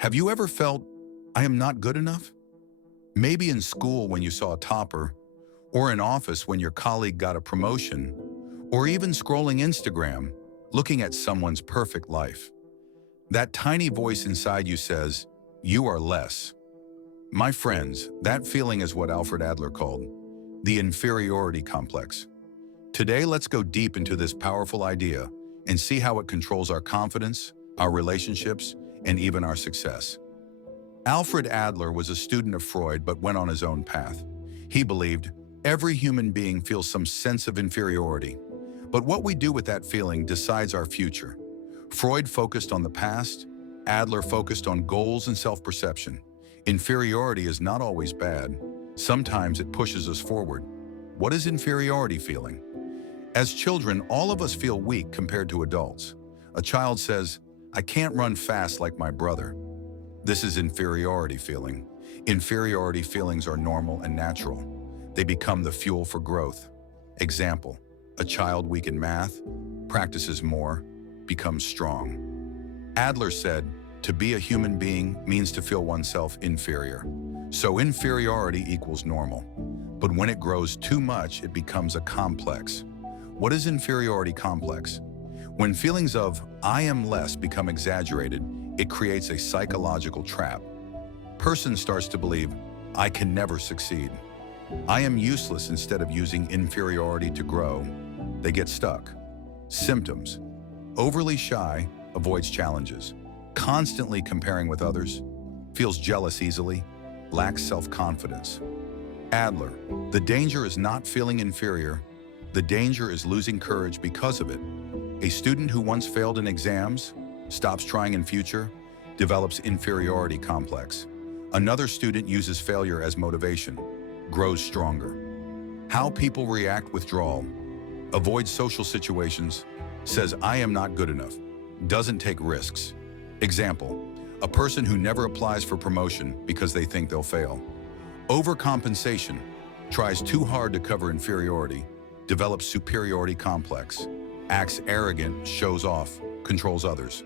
Have you ever felt, I am not good enough? Maybe in school when you saw a topper, or in office when your colleague got a promotion, or even scrolling Instagram, looking at someone's perfect life. That tiny voice inside you says, you are less. My friends, that feeling is what Alfred Adler called the inferiority complex. Today, let's go deep into this powerful idea and see how it controls our confidence, our relationships, and even our success. Alfred Adler was a student of Freud but went on his own path. He believed every human being feels some sense of inferiority, but what we do with that feeling decides our future. Freud focused on the past, Adler focused on goals and self-perception. Inferiority is not always bad. Sometimes it pushes us forward. What is inferiority feeling? As children, all of us feel weak compared to adults. A child says, I can't run fast like my brother. This is inferiority feeling. Inferiority feelings are normal and natural. They become the fuel for growth. Example, a child weak in math, practices more, becomes strong. Adler said, to be a human being means to feel oneself inferior. So inferiority equals normal. But when it grows too much, it becomes a complex. What is inferiority complex? When feelings of I am less become exaggerated, it creates a psychological trap. Person starts to believe, I can never succeed. I am useless instead of using inferiority to grow. They get stuck. Symptoms: overly shy, avoids challenges, constantly comparing with others, feels jealous easily, lacks self-confidence. Adler, the danger is not feeling inferior. The danger is losing courage because of it. A student who once failed in exams, stops trying in future, develops inferiority complex. Another student uses failure as motivation, grows stronger. How people react: withdrawal, avoids social situations, says I am not good enough, doesn't take risks. Example, a person who never applies for promotion because they think they'll fail. Overcompensation, tries too hard to cover inferiority, develops superiority complex, acts arrogant, shows off, controls others.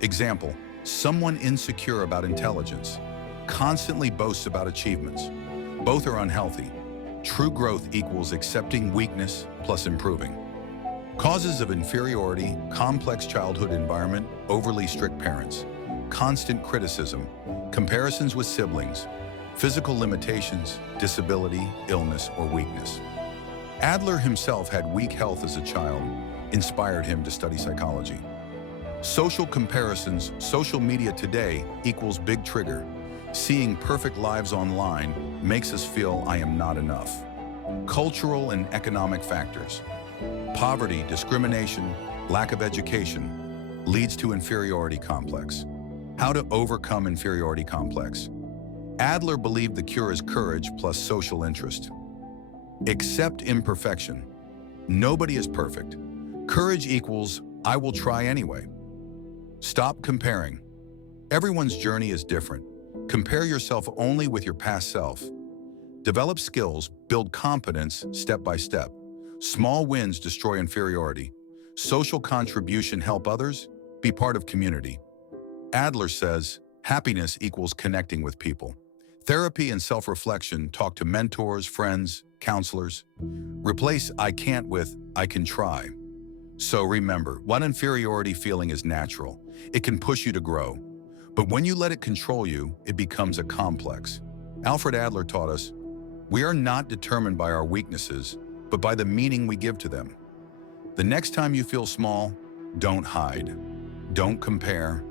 Example, someone insecure about intelligence, constantly boasts about achievements. Both are unhealthy. True growth equals accepting weakness plus improving. Causes of inferiority: complex childhood environment, overly strict parents, constant criticism, comparisons with siblings, physical limitations, disability, illness, or weakness. Adler himself had weak health as a child, inspired him to study psychology. Social comparisons: social media today equals big trigger. Seeing perfect lives online makes us feel I am not enough. Cultural and economic factors: poverty, discrimination, lack of education leads to inferiority complex. How to overcome inferiority complex? Adler believed the cure is courage plus social interest. Accept imperfection. Nobody is perfect. Courage equals I will try anyway. Stop comparing. Everyone's journey is different. Compare yourself only with your past self. Develop skills, build competence step by step. Small wins destroy inferiority. Social contribution: help others, be part of community. Adler says, happiness equals connecting with people. Therapy and self-reflection: talk to mentors, friends, counselors. Replace I can't with I can try. So remember, one inferiority feeling is natural. It can push you to grow. But when you let it control you, it becomes a complex. Alfred Adler taught us, we are not determined by our weaknesses, but by the meaning we give to them. The next time you feel small, don't hide. Don't compare.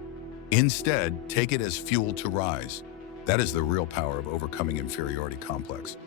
Instead, take it as fuel to rise. That is the real power of overcoming inferiority complex.